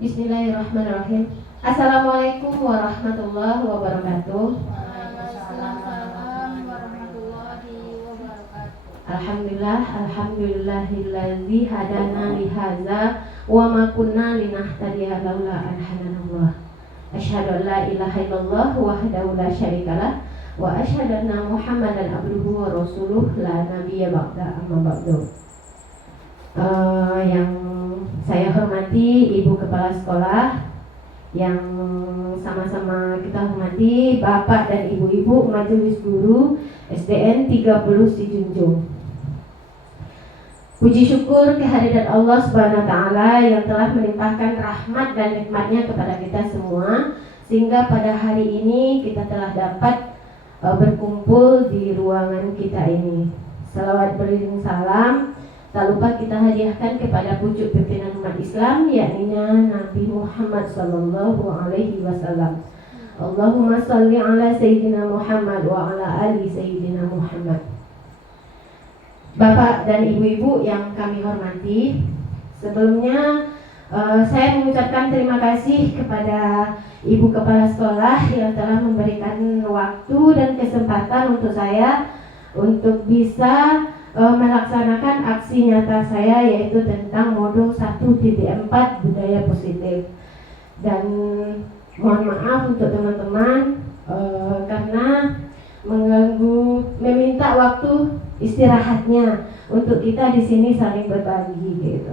Bismillahirrahmanirrahim. Assalamualaikum warahmatullahi wabarakatuh. Waalaikumsalam warahmatullahi wabarakatuh. Alhamdulillahillazi hadana lihaza wa ma kunna linahtadiya laula an hadanallah. Asyhadu an la ilaha illallah wahdahu la syarikalah wa asyhadu anna Muhammadan abduhu wa rasuluh la nabiyya ba'da amma ba'du. Yang saya hormati Ibu Kepala Sekolah, yang sama-sama kita hormati Bapak dan Ibu-Ibu Majelis Guru SDN 30 Sijunjung. Puji syukur kehadirat Allah Subhanahu wa Ta'ala yang telah melimpahkan rahmat dan nikmatnya kepada kita semua, sehingga pada hari ini kita telah dapat berkumpul di ruangan kita ini. Salawat beriring salam tak lupa kita hadiahkan kepada pucuk pimpinan umat Islam, yakni Nabi Muhammad sallallahu alaihi wasallam. Allahumma salli ala sayyidina Muhammad wa ala ali sayyidina Muhammad. Bapak dan Ibu-ibu yang kami hormati, sebelumnya saya mengucapkan terima kasih kepada Ibu Kepala Sekolah yang telah memberikan waktu dan kesempatan untuk saya untuk bisa melaksanakan aksi nyata saya, yaitu tentang modul 1.4 budaya positif. Dan mohon maaf untuk teman-teman karena meminta waktu istirahatnya untuk kita di sini saling berbagi gitu.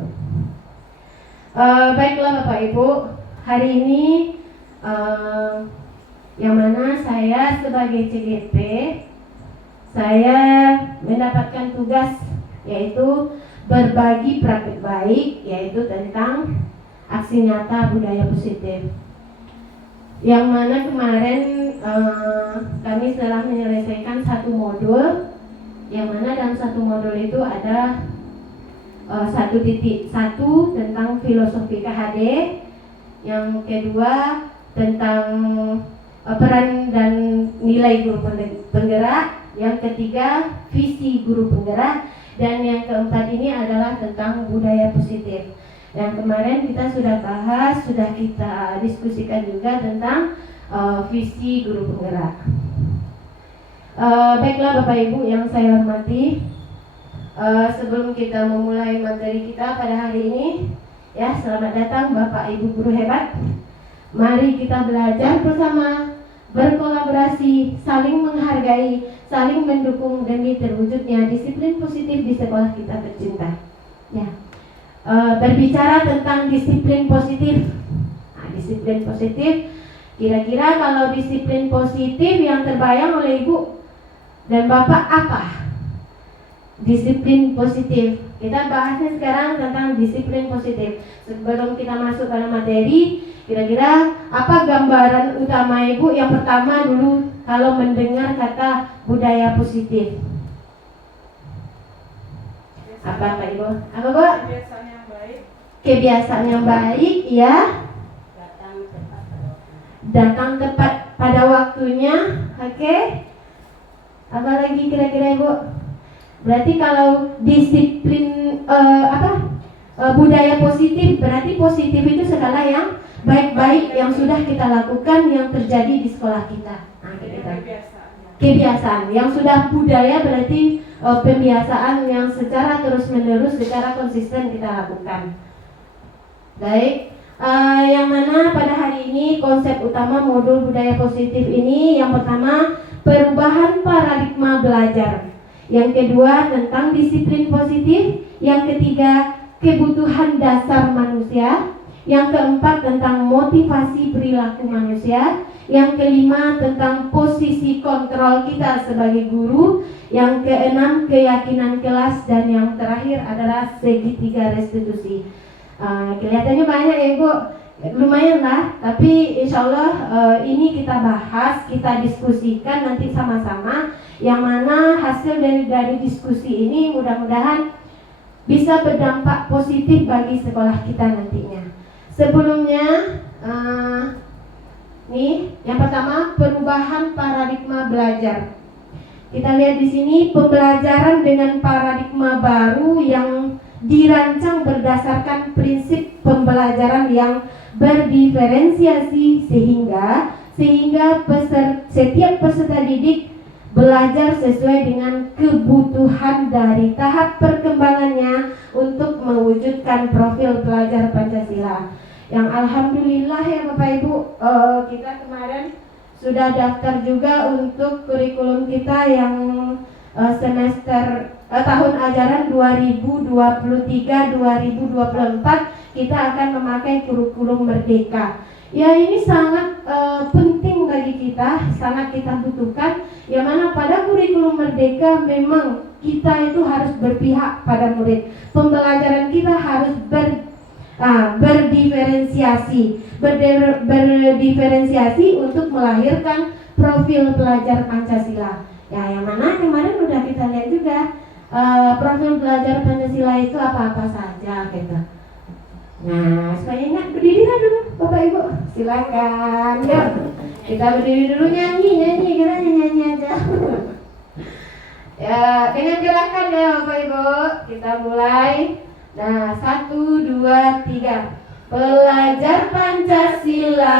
Baiklah Bapak Ibu, hari ini yang mana saya sebagai CGP, saya mendapatkan tugas yaitu berbagi praktik baik, yaitu tentang aksi nyata budaya positif. Yang mana kemarin kami telah menyelesaikan satu modul, yang mana dalam satu modul itu ada 1.1 tentang filosofi KHD, yang kedua tentang peran dan nilai guru penggerak, yang ketiga visi guru penggerak, dan yang keempat ini adalah tentang budaya positif. Dan kemarin kita sudah bahas, sudah kita diskusikan juga tentang visi guru penggerak. Baiklah Bapak Ibu yang saya hormati, sebelum kita memulai materi kita pada hari ini, ya, selamat datang Bapak Ibu guru hebat. Mari kita belajar bersama, berkolaborasi, saling menghargai, saling mendukung demi terwujudnya disiplin positif di sekolah kita tercinta. Ya, berbicara tentang disiplin positif. Nah, disiplin positif, kira-kira kalau disiplin positif yang terbayang oleh Ibu dan Bapak apa? Disiplin positif. Kita bahasnya sekarang tentang disiplin positif. Sebelum kita masuk pada materi, kira-kira apa gambaran utama Ibu yang pertama dulu kalau mendengar kata budaya positif? Apa Pak Ibu? Apa Bu? Kebiasaan yang baik. Kebiasaan yang baik, ya. Datang tepat pada waktunya. Oke. Apa lagi kira-kira Ibu? Berarti kalau disiplin budaya positif, berarti positif itu segala yang baik-baik yang sudah kita lakukan yang terjadi di sekolah kita. Nah, kebiasaan yang sudah budaya berarti pembiasaan yang secara terus-menerus, secara konsisten kita lakukan. Baik, yang mana pada hari ini konsep utama modul budaya positif ini, yang pertama perubahan paradigma belajar. Yang kedua tentang disiplin positif. Yang ketiga kebutuhan dasar manusia. Yang keempat tentang motivasi perilaku manusia. Yang kelima tentang posisi kontrol kita sebagai guru. Yang keenam keyakinan kelas. Dan yang terakhir adalah segitiga restitusi. Kelihatannya banyak ya Ibu, lumayan lah, tapi insya Allah ini kita bahas, kita diskusikan nanti sama-sama, yang mana hasil dari diskusi ini mudah-mudahan bisa berdampak positif bagi sekolah kita nantinya. Sebelumnya nih, yang pertama perubahan paradigma belajar. Kita lihat di sini pembelajaran dengan paradigma baru yang dirancang berdasarkan prinsip pembelajaran yang berdiferensiasi sehingga setiap peserta didik belajar sesuai dengan kebutuhan dari tahap perkembangannya untuk mewujudkan profil pelajar Pancasila. Yang alhamdulillah ya Bapak Ibu, kita kemarin sudah daftar juga untuk kurikulum kita yang semester tahun ajaran 2023-2024 kita akan memakai kurikulum Merdeka. Ya ini sangat penting bagi kita, sangat kita butuhkan. Yang mana pada kurikulum Merdeka memang kita itu harus berpihak pada murid. Pembelajaran kita harus berdiferensiasi untuk melahirkan profil pelajar Pancasila. Ya, yang mana kemarin udah kita lihat juga profil pelajar Pancasila itu apa-apa saja gitu. Nah, supaya ingat berdirilah dulu Bapak Ibu, silakan. Yuk, kita berdiri dulu nyanyi kita nyanyi aja. Ya, dengan gerakan ya Bapak Ibu, kita mulai. Nah, 1, 2, 3. Pelajar Pancasila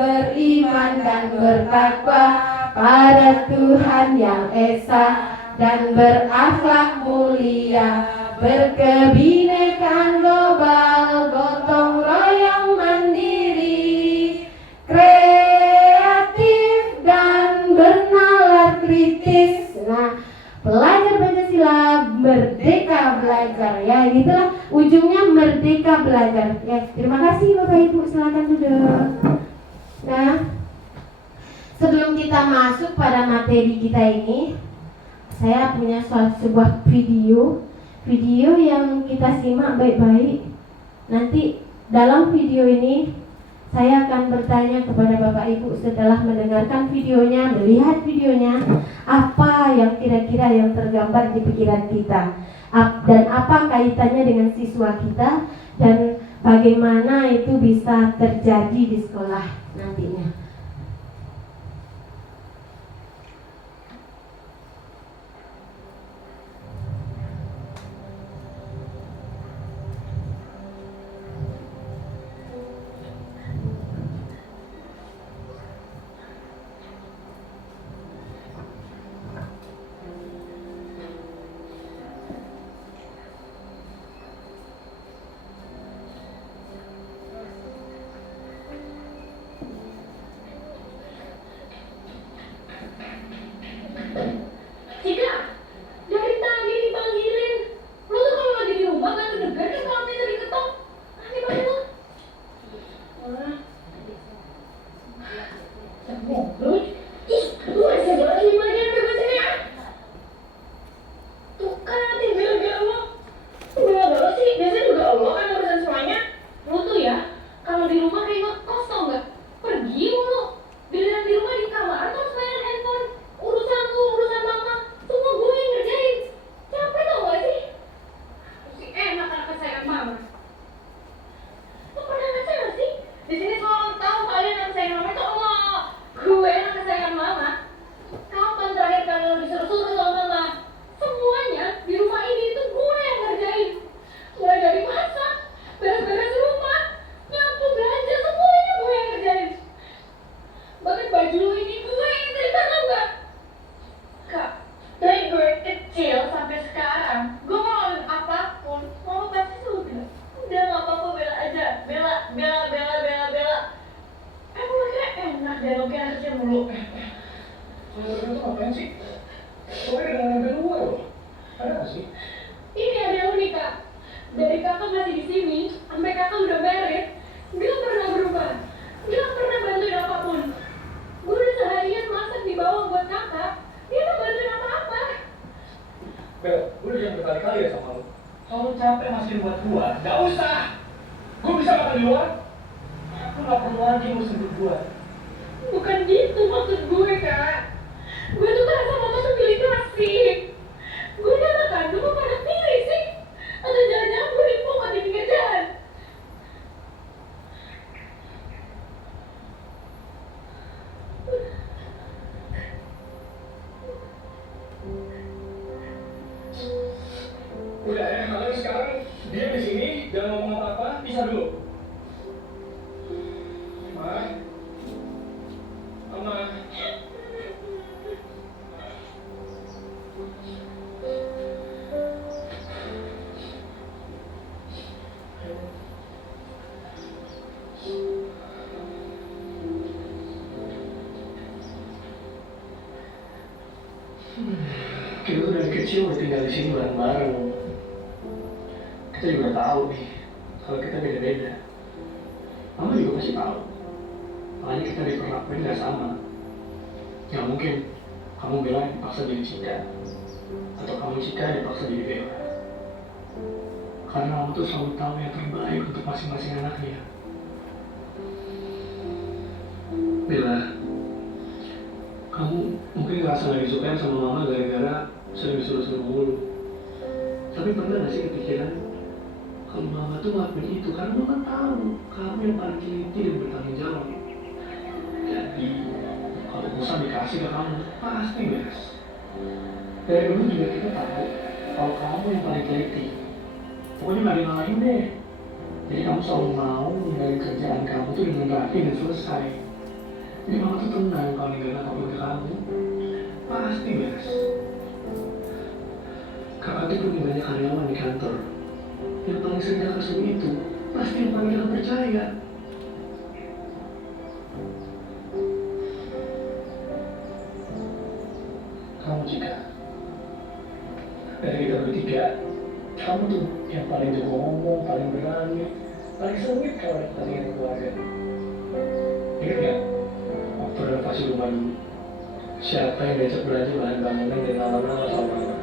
beriman dan bertakwa pada Tuhan yang Esa dan berakhlak mulia, berkebinekaan global, gotong royong mandiri, kreatif dan bernalar kritis. Nah, pelajar Pancasila merdeka belajar, ya gitulah ujungnya merdeka belajar. Ya, terima kasih Bapak Ibu, silakan duduk. Nah, sebelum kita masuk pada materi kita ini, saya punya sebuah video yang kita simak baik-baik. Nanti dalam video ini saya akan bertanya kepada Bapak Ibu setelah mendengarkan videonya, melihat videonya, apa yang kira-kira yang tergambar di pikiran kita, dan apa kaitannya dengan siswa kita, dan bagaimana itu bisa terjadi di sekolah nantinya. kita tuh dari kecil udah tinggal di sini bareng-bareng. Kita juga tahu nih kalau kita beda-beda. Mama juga pasti tahu. Makanya kita diperlakuin nggak sama. Nggak mungkin kamu bilang dipaksa jadi Cika, atau kamu Cika dipaksa jadi Bella. Karena kamu tuh selalu tahu yang terbaik untuk masing-masing anaknya. Bella, kamu mungkin ngerasa nggak disukain sama mama gara-gara sering disuruh-suruh mulu. Tapi pernah nggak sih kepikiran kalau mama tuh ngelakuin itu karena mama tahu kamu yang paling teliti dan bertanggung jawab. Jadi kalau urusan dikasih ke kamu pasti beres. Dari dulu juga kita tahu kalau kamu yang paling teliti. Pokoknya nggak ada yang lain deh. Jadi kamu selalu mau ninggalin kerjaan kamu tuh dengan rapi dan selesai. Jadi mama tuh tenang kalau ninggalin apapun ke kamu pasti beres. Kakak tuh punya banyak karyawan di kantor. Yang paling sering kakak suruh itu pasti yang paling kakak percaya. Kamu Cika, dari kita bertiga, kamu tuh yang paling jago ngomong, paling berani, paling sengit kalau ada pertandingan keluarga. Ingat gak? Waktu renovasi rumah dulu, siapa yang diajak belanja bahan bangunan dan nama-nama sama mama?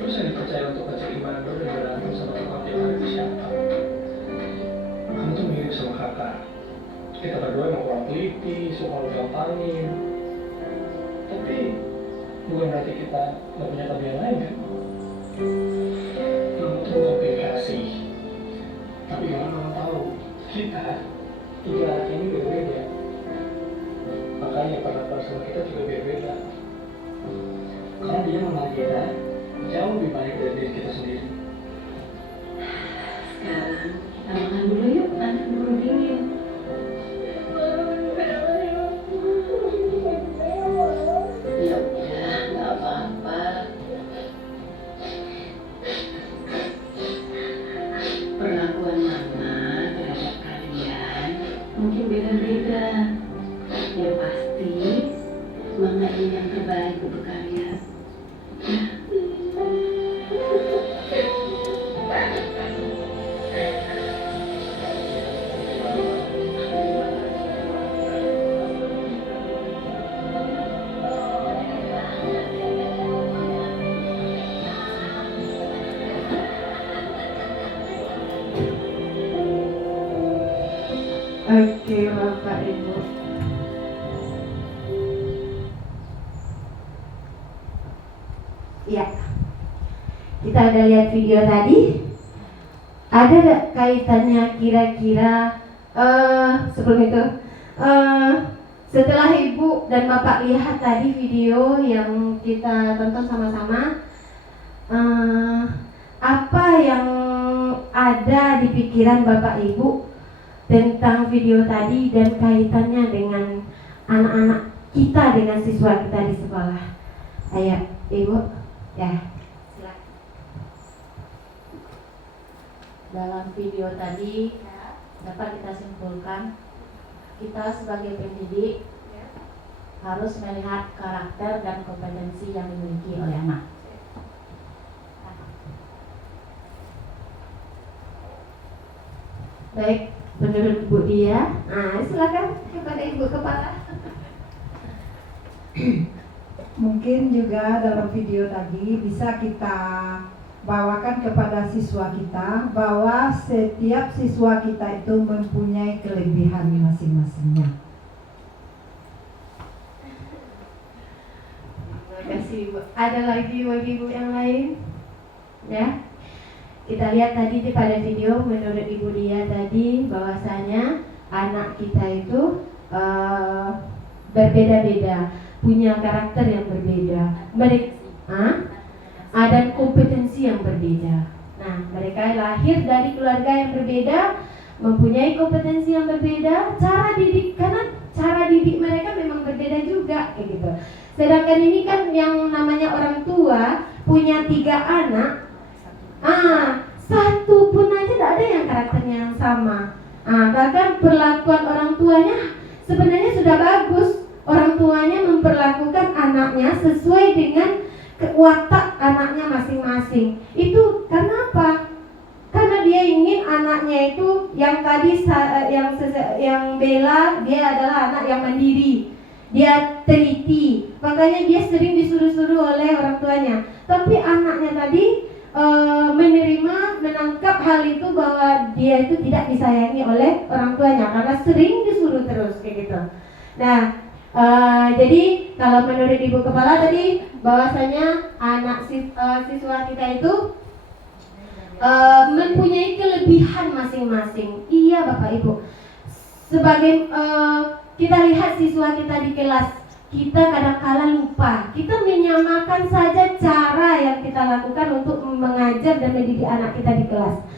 Terus yang dipercaya untuk ngecek mandor dan berantem sama tukang tiap hari itu siapa? Kamu tuh mirip sama kakak. Kita berdua emang kurang teliti, suka gampangin. Tapi bukan berarti kita nggak punya kelebihan lain kan? Kamu tuh bukan kasih. Tapi jangan orang tahu kita tiga anak ini berbeda. Makanya perlakuan sama kita juga berbeda. Karena dia mengenal kita jauh lebih baik dari diri kita sendiri. Sekarang kita makan dulu yuk, nanti buru dingin. Ya udah, nggak apa-apa. Perlakuan mama terhadap kalian mungkin beda-beda. Yang pasti, mama ingin yang terbaik untuk kalian. Ya. Oke, Bapak Ibu. Ya, kita udah lihat video tadi. Ada gak kaitannya kira-kira sebelum itu? Setelah Ibu dan Bapak lihat tadi video yang kita tonton sama-sama, apa yang ada di pikiran Bapak Ibu tentang video tadi dan kaitannya dengan anak-anak kita, dengan siswa kita di sekolah? Ayo, Ibu, ya, silakan. Dalam video tadi dapat kita simpulkan, kita sebagai pendidik harus melihat karakter dan kompetensi yang dimiliki oleh anak. Baik, menurut Bu Dia, silakan kepada Ibu Kepala. Mungkin juga dalam video tadi bisa kita bawakan kepada siswa kita bahwa setiap siswa kita itu mempunyai kelebihan masing-masingnya. Terima kasih Ibu. Ada lagi bagi Ibu yang lain? Ya. Kita lihat tadi pada video, menurut Ibu Dia tadi bahwasanya anak kita itu berbeda-beda, punya karakter yang berbeda, dan kompetensi yang berbeda. Nah, mereka lahir dari keluarga yang berbeda, mempunyai kompetensi yang berbeda, cara didik mereka memang berbeda juga, kayak gitu. Sedangkan ini kan yang namanya orang tua punya 3 anak, satu pun aja tidak ada yang karakternya yang sama. Bahkan perlakuan orang tuanya sebenarnya sudah bagus, orang tuanya memperlakukan anaknya sesuai dengan watak anaknya masing-masing. Itu karena apa? Karena dia ingin anaknya itu yang tadi yang Bella, dia adalah anak yang mandiri, dia teliti, makanya dia sering disuruh-suruh oleh orang tuanya. Tapi anaknya tadi menangkap hal itu bahwa dia itu tidak disayangi oleh orang tuanya karena sering disuruh terus kayak gitu. Nah, jadi kalau menurut ibu kepala tadi bahwasanya anak siswa kita itu mempunyai kelebihan masing-masing. Iya Bapak Ibu. Sebagai kita lihat siswa kita di kelas, kita kadang-kala lupa. Kita menyamakan saja cara yang kita lakukan untuk mengajar dan mendidik anak kita di kelas.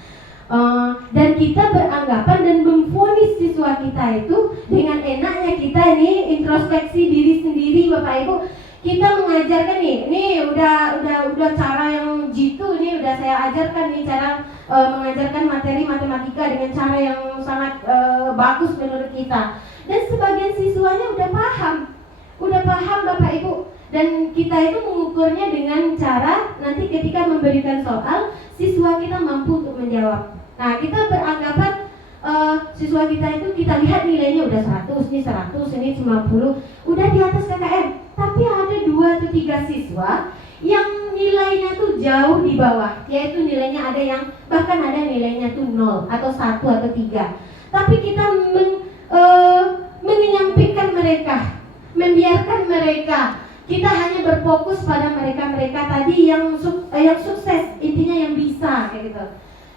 Dan kita beranggapan dan memvonis siswa kita itu dengan enaknya kita nih introspeksi diri sendiri Bapak Ibu. Kita mengajarkan nih udah cara yang jitu nih udah saya ajarkan nih cara mengajarkan materi matematika dengan cara yang sangat bagus menurut kita. Dan sebagian siswanya udah paham Bapak Ibu. Dan kita itu mengukurnya dengan cara nanti ketika memberikan soal siswa kita mampu untuk menjawab. Nah, kita beranggapan siswa kita itu kita lihat nilainya udah 100, ini 100, ini 90, udah di atas KKM. Tapi ada 2 atau 3 siswa yang nilainya tuh jauh di bawah, yaitu nilainya ada yang bahkan ada nilainya tuh 0 atau 1 atau 3. Tapi kita menyampingkan mereka, membiarkan mereka. Kita hanya berfokus pada mereka tadi yang sukses, intinya yang bisa kayak gitu.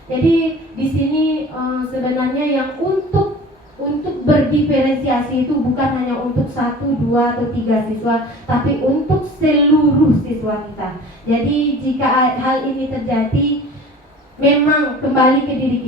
Jadi di sini sebenarnya yang untuk berdiferensiasi itu bukan hanya untuk 1, 2 atau 3 siswa, tapi untuk seluruh siswa kita. Jadi jika hal ini terjadi, memang kembali ke diri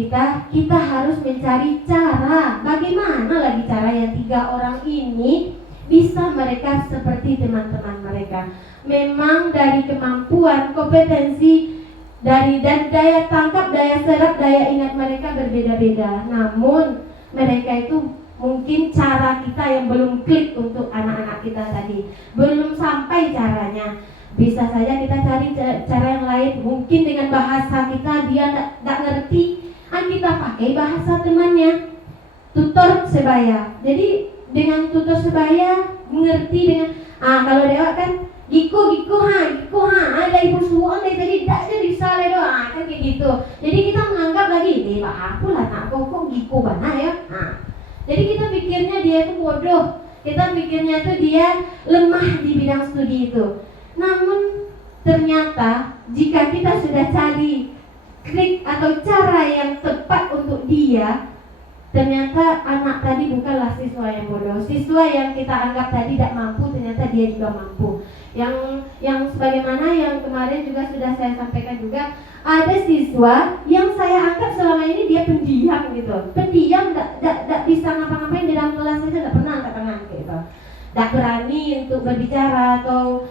kita harus mencari cara. Bagaimana lagi cara yang 3 orang ini bisa mereka seperti teman-teman mereka. Memang dari kemampuan, kompetensi, dan daya tangkap, daya serap, daya ingat mereka berbeda-beda. Namun mereka itu mungkin cara kita yang belum klik untuk anak-anak kita tadi, belum sampai caranya. Bisa saja kita cari cara yang lain. Mungkin dengan bahasa kita dia tidak ngerti, kita pakai bahasa temannya, tutor sebaya. Jadi dengan tutor sebaya mengerti dengan kalau dewa kan Giko ada ibu suang dari tadi tak jadi salah doa kan kayak gitu. Jadi kita menganggap lagi dewa aku lah nak kok Giko bana ya. Jadi kita pikirnya dia itu bodoh, kita pikirnya itu dia lemah di bidang studi itu. Namun ternyata jika kita sudah cari klik atau cara yang tepat untuk dia, ternyata anak tadi bukanlah siswa yang bodoh. Siswa yang kita anggap tadi tidak mampu, ternyata dia juga mampu. Yang sebagaimana yang kemarin juga sudah saya sampaikan juga, ada siswa yang saya anggap selama ini dia pendiam gitu. Pendiam, tidak bisa ngapa-ngapain di dalam kelas itu, tidak pernah angkat tangan gitu. Tidak berani untuk berbicara atau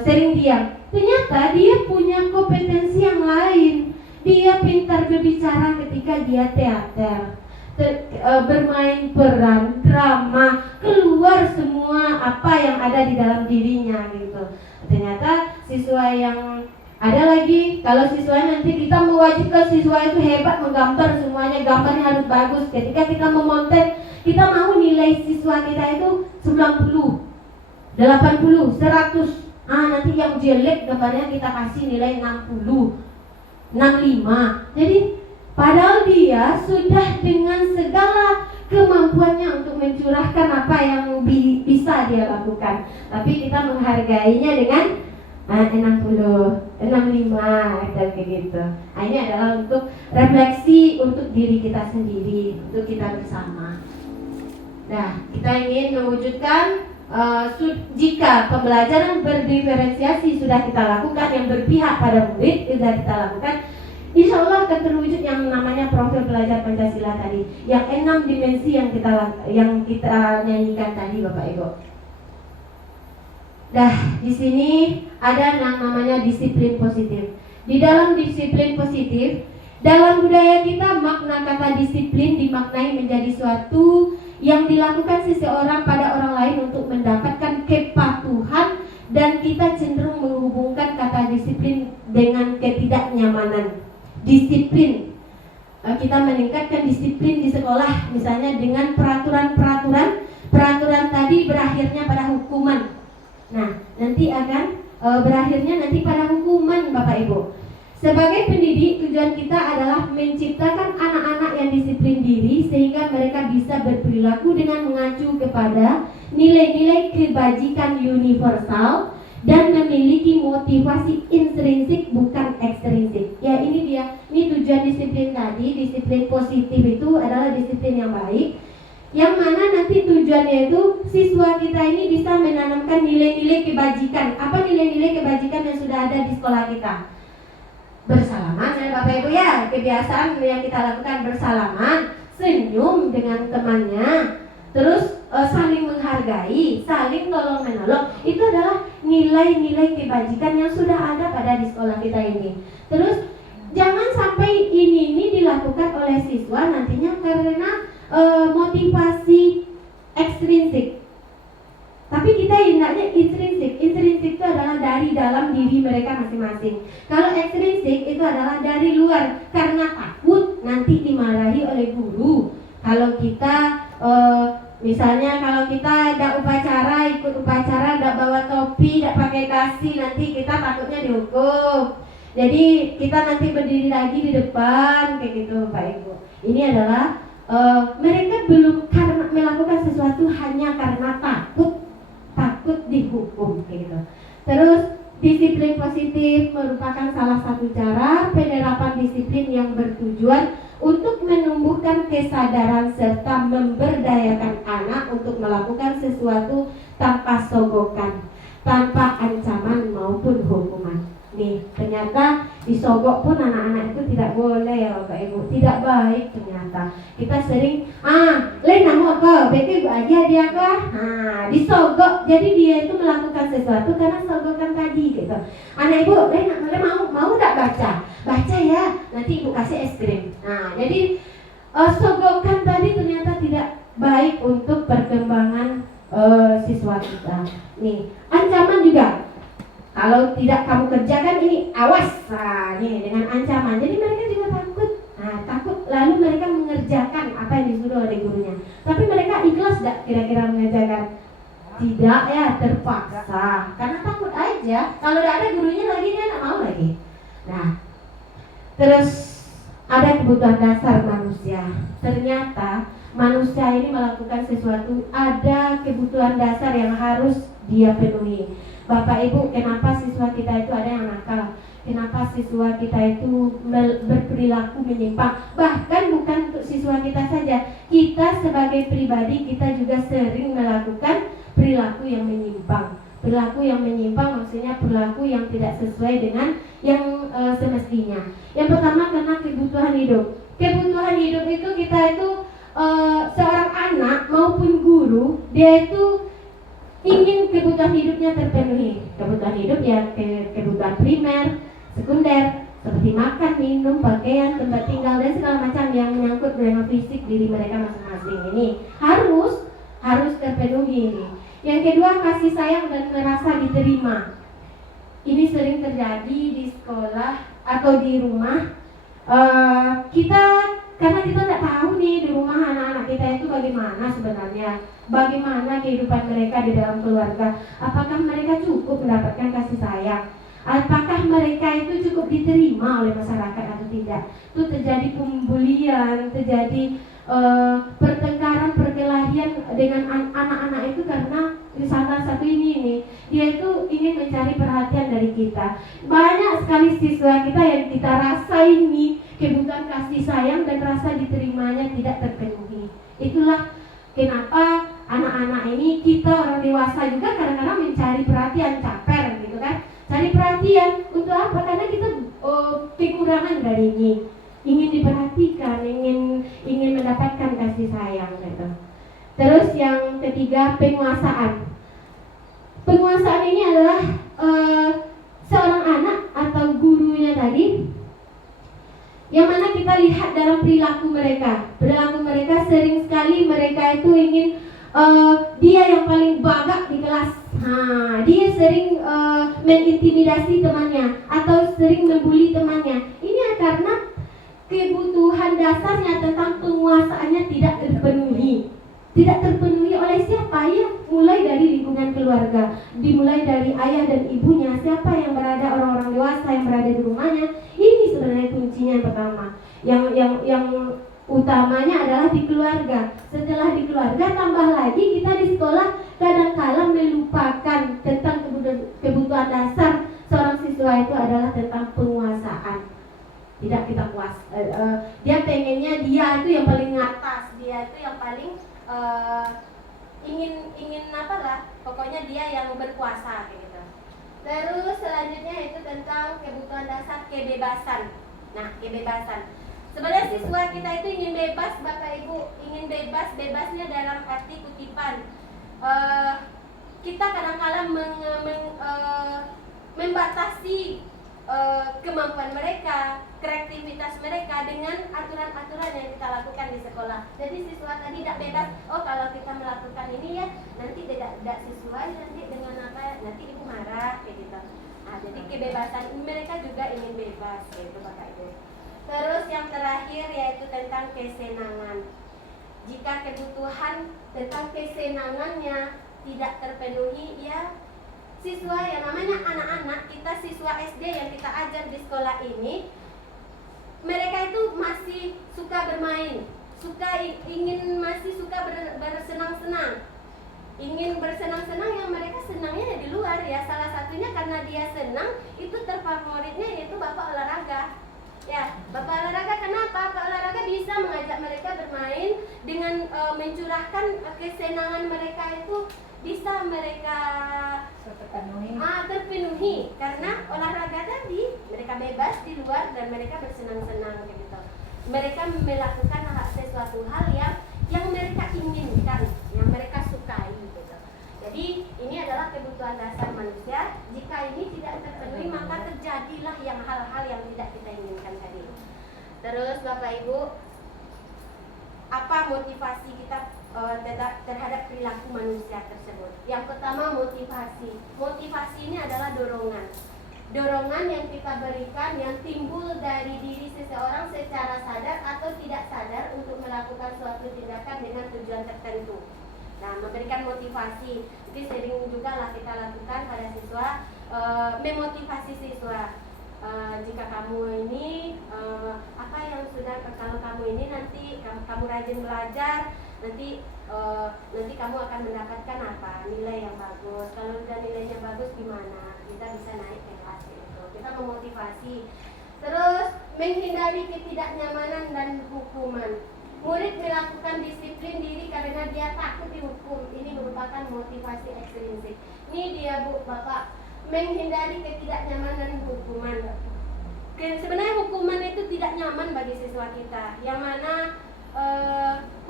sering diam. Ternyata dia punya kompetensi yang lain. Dia pintar berbicara ketika dia teater, bermain peran, drama, keluar semua apa yang ada di dalam dirinya gitu. Ternyata siswa yang ada lagi, kalau siswa nanti kita mewajibkan siswa itu hebat menggambar semuanya, gambarnya harus bagus. Ketika kita memonten, kita mau nilai siswa kita itu 90, 80, 100. Nanti yang jelek gambarnya kita kasih nilai 60, 65. Jadi padahal dia sudah dengan segala kemampuannya untuk mencurahkan apa yang bisa dia lakukan, tapi kita menghargainya dengan 60, 65 dan kayak gitu. Ini adalah untuk refleksi untuk diri kita sendiri, untuk kita bersama. Nah, kita ingin mewujudkan jika pembelajaran berdiferensiasi sudah kita lakukan, yang berpihak pada murid sudah kita lakukan, insya Allah akan terwujud yang namanya profil pelajar Pancasila tadi, yang 6 dimensi yang kita nyanyikan tadi Bapak Ibu. Di sini ada yang namanya disiplin positif. Di dalam disiplin positif, dalam budaya kita makna kata disiplin dimaknai menjadi suatu yang dilakukan seseorang pada orang lain untuk mendapatkan kepatuhan, dan kita cenderung menghubungkan kata disiplin dengan ketidaknyamanan. Disiplin, kita meningkatkan disiplin di sekolah misalnya dengan peraturan tadi berakhirnya pada hukuman. Nah, nanti akan berakhirnya nanti pada hukuman, Bapak Ibu. Sebagai pendidik, tujuan kita adalah menciptakan anak-anak yang disiplin diri sehingga mereka bisa berperilaku dengan mengacu kepada nilai-nilai kebajikan universal dan memiliki motivasi intrinsik bukan ekstrinsik. Ya, ini dia. Ini tujuan disiplin tadi. Disiplin positif itu adalah disiplin yang baik, yang mana nanti tujuannya itu siswa kita ini bisa menanamkan nilai-nilai kebajikan. Apa nilai-nilai kebajikan yang sudah ada di sekolah kita? Bersalaman ya Bapak Ibu ya, kebiasaan yang kita lakukan bersalaman, senyum dengan temannya, terus saling menghargai, saling tolong menolong. Itu adalah nilai-nilai kebajikan yang sudah ada pada di sekolah kita ini. Terus jangan sampai ini dilakukan oleh siswa nantinya karena motivasi ekstrinsik. Tapi kita hendaknya intrinsik. Intrinsik itu adalah dari dalam diri mereka masing-masing. Kalau ekstrinsik itu adalah dari luar, karena takut nanti dimarahi oleh guru. Kalau kita misalnya kalau kita ada upacara, ikut upacara, tidak bawa topi, tidak pakai dasi, nanti kita takutnya dihukum. Jadi kita nanti berdiri lagi di depan kayak gitu, Pak Ibu. Ini adalah mereka belum karena melakukan sesuatu hanya karena takut dihukum gitu. Terus disiplin positif merupakan salah satu cara penerapan disiplin yang bertujuan untuk menumbuhkan kesadaran serta memberdayakan anak untuk melakukan sesuatu tanpa sogokan, tanpa ancaman maupun hukuman. Nih, ternyata disogok pun anak-anak itu tidak boleh ya Bapak Ibu, tidak baik ternyata. Kita sering, lain nama kau, betul aja dia kah? Disogok, jadi dia itu melakukan sesuatu karena sogokan tadi gitu. Anak Ibu, lain mau tidak baca? Baca ya, nanti Ibu kasih es krim. Nah, jadi sogokan tadi ternyata tidak baik untuk perkembangan siswa kita. Nih, ancaman juga. Kalau tidak kamu kerjakan ini, awas. Nah, nih dengan ancaman. Jadi mereka juga takut. Nah, takut lalu mereka mengerjakan apa yang disuruh oleh gurunya. Tapi mereka ikhlas tidak kira-kira mengerjakan? Tidak ya, terpaksa. Karena takut aja. Kalau tidak ada gurunya lagi, dia tidak mau lagi. Nah, terus ada kebutuhan dasar manusia. Ternyata manusia ini melakukan sesuatu, ada kebutuhan dasar yang harus dia penuhi. Bapak Ibu, kenapa siswa kita itu ada yang nakal? Kenapa siswa kita itu berperilaku menyimpang? Bahkan bukan untuk siswa kita saja, kita sebagai pribadi kita juga sering melakukan perilaku yang menyimpang. Perilaku yang menyimpang maksudnya perilaku yang tidak sesuai dengan yang semestinya. Yang pertama karena kebutuhan hidup. Kebutuhan hidup itu kita itu seorang anak maupun guru, dia itu ingin kebutuhan hidupnya terpenuhi. Kebutuhan hidup ya kebutuhan primer, sekunder, seperti makan, minum, pakaian, tempat tinggal dan segala macam yang menyangkut dengan fisik diri mereka masing-masing. Ini harus terpenuhi ini. Yang kedua, kasih sayang dan merasa diterima. Ini sering terjadi di sekolah atau di rumah. Karena kita tidak tahu nih di rumah anak-anak kita itu bagaimana sebenarnya, bagaimana kehidupan mereka di dalam keluarga. Apakah mereka cukup mendapatkan kasih sayang? Apakah mereka itu cukup diterima oleh masyarakat atau tidak? Itu terjadi pembulian, terjadi pertengkaran, perkelahian dengan anak-anak itu karena salah satu ini dia itu ingin mencari perhatian dari kita. Banyak sekali siswa kita yang kita rasa ini kebutuhan kasih sayang dan rasa diterimanya tidak terpenuhi. Itulah kenapa anak-anak ini, kita orang dewasa juga kadang-kadang mencari perhatian, caper gitu kan. Cari perhatian untuk apa? Karena kita kekurangan dari ini. Ingin diperhatikan, ingin mendapatkan kasih sayang gitu. Terus yang ketiga, penguasaan. Penguasaan ini adalah seorang anak atau gurunya tadi, yang mana kita lihat dalam perilaku mereka sering sekali mereka itu ingin dia yang paling bagak di kelas. Dia sering mengintimidasi temannya atau sering membuli temannya. Ini karena kebutuhan dasarnya tentang penguasaannya tidak terpenuhi. Tidak terpenuhi oleh siapa? Ya, mulai dari lingkungan keluarga, dimulai dari ayah dan ibunya, siapa yang berada, orang-orang dewasa yang berada di rumahnya. Ini sebenarnya kuncinya yang pertama. Yang utamanya adalah di keluarga. Setelah di keluarga, tambah lagi kita di sekolah kadang-kala melupakan tentang kebutuhan dasar seorang siswa itu adalah tentang penguasaan. Tidak kita puas. Dia pengennya dia itu yang paling atas, dia itu yang paling ingin apalah, pokoknya dia yang berkuasa kayak gitu. Terus selanjutnya itu tentang kebutuhan dasar kebebasan. Nah, kebebasan. Sebenarnya siswa kita itu ingin bebas, Bapak Ibu, ingin bebas, bebasnya dalam arti kutipan. Kita kadang-kala membatasi kemampuan mereka, kreativitas mereka dengan aturan-aturan yang kita lakukan di sekolah. Jadi siswa tadi tidak bebas. Oh, kalau kita melakukan ini ya nanti tidak sesuai nanti dengan apa, nanti ibu marah kayak gitu. Jadi kebebasan mereka juga ingin bebas gitu Bapak Ibu. Terus yang terakhir yaitu tentang kesenangan. Jika kebutuhan tentang kesenangannya tidak terpenuhi, ya siswa yang namanya anak-anak kita, siswa SD yang kita ajar di sekolah ini, mereka itu masih suka bermain, masih suka bersenang-senang, ingin bersenang-senang, yang mereka senangnya di luar ya. Salah satunya karena dia senang, itu terfavoritnya yaitu bapak olahraga. Ya, bapak olahraga kenapa? Bapak olahraga bisa mengajak mereka bermain dengan mencurahkan kesenangan mereka itu bisa mereka terpenuhi karena olahraga tadi mereka bebas di luar dan mereka bersenang-senang gitu. Mereka melakukan sesuatu hal yang mereka inginkan, yang mereka sukai gitu. Jadi ini adalah kebutuhan dasar manusia. Jika ini tidak terpenuhi maka terjadilah yang hal-hal yang tidak kita inginkan tadi. Terus Bapak Ibu, apa motivasi kita terhadap perilaku manusia tersebut? Yang pertama motivasi. Motivasi ini adalah dorongan. Dorongan yang kita berikan yang timbul dari diri seseorang secara sadar atau tidak sadar untuk melakukan suatu tindakan dengan tujuan tertentu. Nah, memberikan motivasi itu sering juga lah kita lakukan pada siswa, memotivasi siswa. Jika kamu ini apa yang sudah, kalau kamu ini nanti kamu rajin belajar, nanti kamu akan mendapatkan apa, nilai yang bagus. Kalau udah nilainya bagus gimana, kita bisa naik ke kelas itu. Kita memotivasi. Terus menghindari ketidaknyamanan dan hukuman. Murid melakukan disiplin diri karena dia takut dihukum. Ini merupakan motivasi ekstrinsik. Ini dia Bu, Bapak, menghindari ketidaknyamanan hukuman. Sebenarnya hukuman itu tidak nyaman bagi siswa kita. Yang mana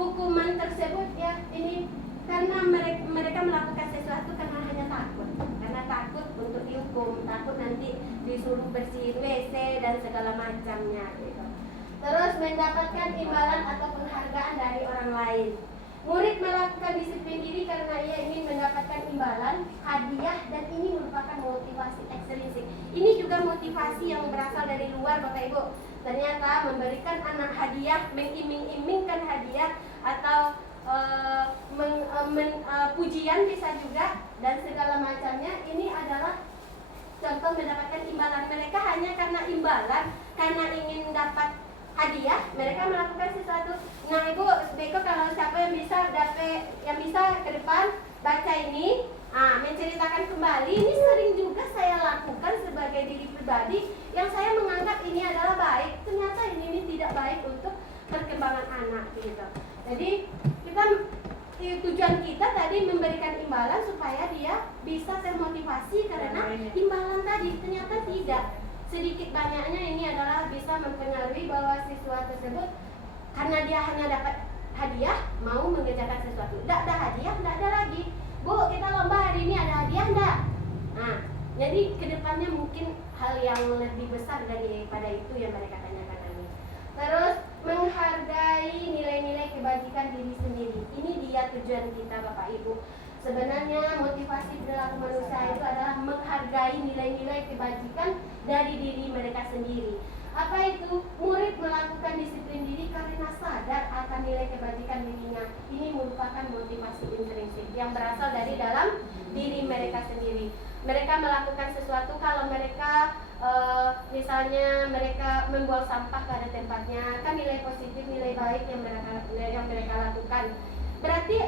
hukuman tersebut ya ini karena mereka melakukan sesuatu karena hanya takut. Karena takut untuk dihukum, takut nanti disuruh bersihin WC dan segala macamnya gitu. Terus mendapatkan imbalan atau penghargaan dari orang lain. Murid melakukan disiplin diri karena ia ingin mendapatkan imbalan, hadiah, dan ini merupakan motivasi ekstrinsik. Ini juga motivasi yang berasal dari luar Bapak Ibu. Ternyata memberikan anak hadiah, mengiming-imingkan hadiah atau pujian bisa juga dan segala macamnya. Ini adalah contoh mendapatkan imbalan. Mereka hanya karena imbalan, karena ingin dapat hadiah, mereka melakukan sesuatu. Nah Ibu, Beko kalau siapa yang bisa ke depan baca ini, menceritakan kembali. Ini sering juga saya lakukan sebagai diri pribadi yang saya menganggap ini adalah baik. Ternyata ini tidak baik untuk perkembangan anak gitu. Jadi tujuan kita tadi memberikan imbalan supaya dia bisa termotivasi karena imbalan tadi. Ternyata tidak. Sedikit banyaknya ini adalah bisa mempengaruhi bahwa siswa tersebut karena dia hanya dapat hadiah mau mengerjakan sesuatu. Tidak ada hadiah, tidak ada lagi. Bu, kita lomba hari ini ada hadiah enggak? Nah, jadi kedepannya mungkin hal yang lebih besar daripada itu yang mereka tanyakan tadi. Terus menghargai nilai-nilai kebajikan di tujuan kita Bapak Ibu. Sebenarnya motivasi perilaku manusia itu adalah menghargai nilai-nilai kebajikan dari diri mereka sendiri. Apa itu? Murid melakukan disiplin diri karena sadar akan nilai kebajikan dirinya. Ini merupakan motivasi intrinsik yang berasal dari dalam diri mereka sendiri. Mereka melakukan sesuatu kalau mereka misalnya mereka membuang sampah pada tempatnya, kan nilai positif, nilai baik yang mereka lakukan. Berarti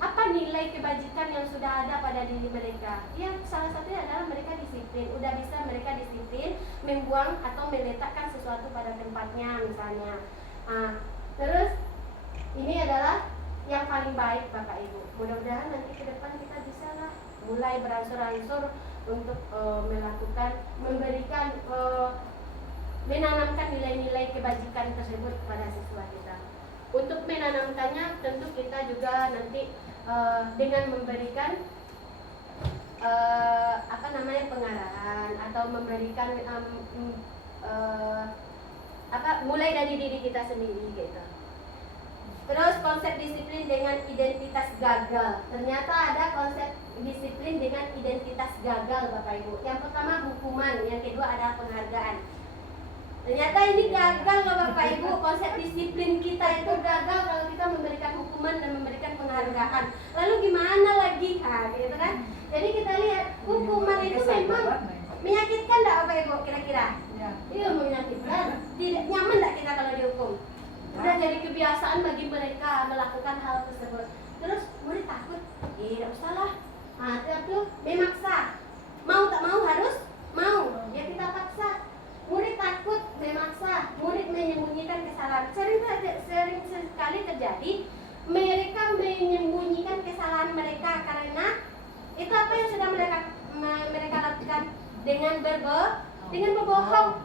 apa nilai kebajikan yang sudah ada pada diri mereka? Ya, salah satunya adalah mereka disiplin. Udah bisa mereka disiplin membuang atau meletakkan sesuatu pada tempatnya misalnya. Terus ini adalah yang paling baik Bapak Ibu. Mudah-mudahan nanti ke depan kita bisa lah mulai beransur-ansur untuk menanamkan nilai-nilai kebajikan tersebut pada siswa kita. Untuk menanamkannya tentu kita juga nanti dengan memberikan pengarahan atau memberikan mulai dari diri kita sendiri gitu. Terus konsep disiplin dengan identitas gagal. Ternyata ada konsep disiplin dengan identitas gagal Bapak Ibu. Yang pertama hukuman, yang kedua ada penghargaan. Ternyata ini gagal loh Bapak Ibu. Konsep disiplin kita itu gagal kalau kita memberikan hukuman dan memberikan penghargaan. Lalu gimana lagi? Gitu kan? Jadi kita lihat hukuman itu memang menyakitkan enggak Bapak Ibu kira-kira? Iya menyakitkan. Tidak nyaman enggak kita kalau dihukum? Udah jadi kebiasaan bagi mereka melakukan hal tersebut. Terus murid takut, tidak usah lah. Itu memaksa. Mau tak mau harus mau. Ya kita paksa. Murid takut, memaksa. Murid menyembunyikan kesalahan. Sering sekali terjadi mereka menyembunyikan kesalahan mereka karena itu apa yang sudah mereka lakukan dengan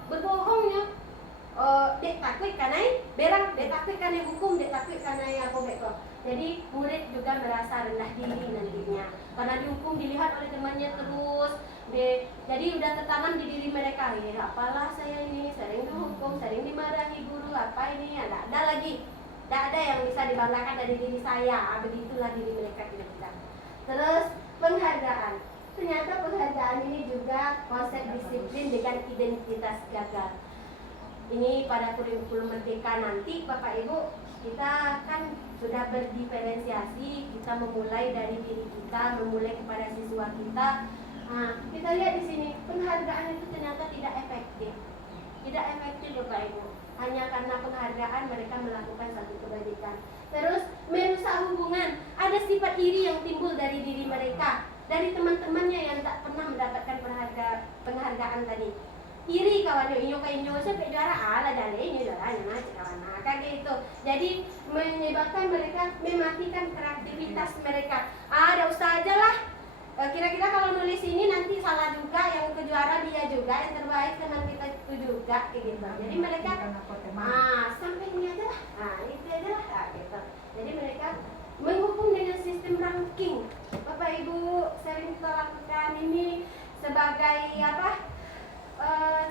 berbohongnya. Dek takut karena berang, dek takut karena hukum, dek takut karena apa beko. Jadi murid juga merasa rendah diri nantinya karena dihukum, dilihat oleh temannya terus. Jadi udah tertanam di diri mereka, ya apalah saya ini sering dihukum, sering dimarahi guru, apa ini, ada lagi, tidak ada yang bisa dibanggakan dari diri saya. Begitulah diri mereka kira-kira. Terus penghargaan. Ternyata penghargaan ini juga konsep disiplin dengan identitas gagal. Ini pada kurikulum merdeka nanti Bapak Ibu, kita kan sudah berdiferensiasi, kita memulai dari diri kita, memulai kepada siswa kita. Kita lihat di sini penghargaan itu ternyata tidak efektif Bapak Ibu. Hanya karena penghargaan mereka melakukan satu kebajikan. Terus merusak hubungan, ada sifat iri yang timbul dari diri mereka, dari teman-temannya yang tak pernah mendapatkan penghargaan tadi. Iri kawannya inyo sampai juara ala dalenya juaranya kawan kayak gitu. Jadi menyebabkan mereka mematikan kreativitas mereka. Ada usaha aja lah. Kira-kira kalau nulis ini nanti salah juga, yang kejuara dia juga, yang terbaik teman kita itu juga kayak gitu. Jadi mereka sampai ini aja lah. Itu aja lah gitu. Jadi mereka menghukum dengan sistem ranking. Bapak Ibu sering kita lakukan ini sebagai apa?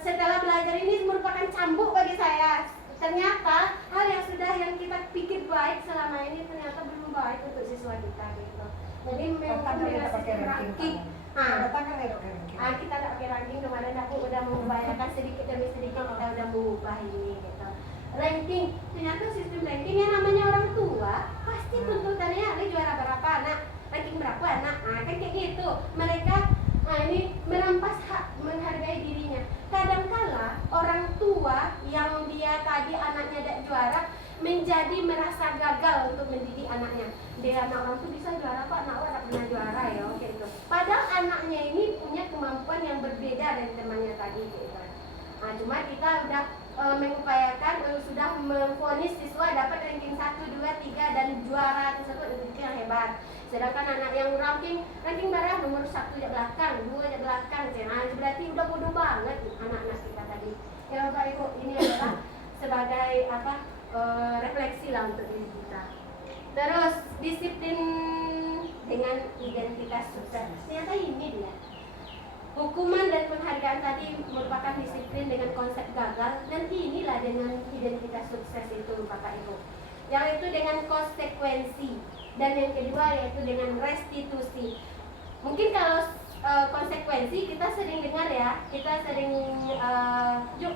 Setelah belajar ini merupakan cambuk bagi saya. Ternyata hal yang kita pikir baik selama ini ternyata belum baik untuk siswa kita gitu. Jadi memang dengan sistem ranking. Kita tak pakai ranking, kemarin aku udah mengupayakan sedikit demi sedikit kita udah mengubah ini gitu. Ranking, ternyata sistem ranking yang namanya orang tua pasti tuntutannya ada juara berapa anak, ranking berapa anak, kan kayak gitu. Mereka ini merampas hak menghargai dirinya. Kadangkala orang tua yang dia tadi anaknya tidak juara menjadi merasa gagal untuk mendidik anaknya. Dia anak orang tuh bisa juara kok, anak orang pernah juara ya, gitu. Padahal anaknya ini punya kemampuan yang berbeda dari temannya tadi, gitu. Cuma kita udah mengupayakan, sudah memvonis siswa dapat ranking 1, 2, 3 dan juara tersebut itu yang hebat. Sedangkan anak yang ranking berapa nomor 1 di belakang, 2 di belakang, berarti udah bodoh banget anak-anak kita tadi. Ya Bapak Ibu, ini adalah sebagai refleksi lah untuk diri kita. Terus disiplin dengan identitas sukses. Ternyata ini dia. Hukuman dan penghargaan tadi merupakan disiplin dengan konsep gagal, dan inilah dengan identitas sukses itu Bapak Ibu. yang itu dengan konsekuensi, dan yang kedua yaitu dengan restitusi. Mungkin kalau konsekuensi kita sering dengar ya, kita sering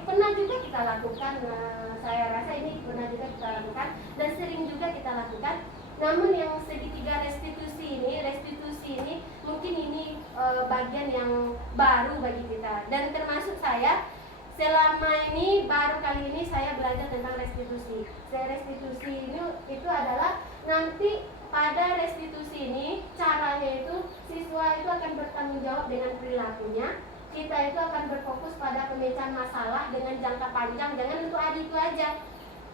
pernah juga kita lakukan. Saya rasa ini pernah juga kita lakukan dan sering juga kita lakukan. Namun yang segitiga restitusi ini mungkin ini bagian yang baru bagi kita, dan termasuk saya. Selama ini baru kali ini saya belajar tentang restitusi. Restitusi ini itu adalah nanti pada restitusi ini caranya itu siswa itu akan bertanggung jawab dengan perilakunya. Kita itu akan berfokus pada pemecahan masalah dengan jangka panjang, jangan untuk hari itu aja.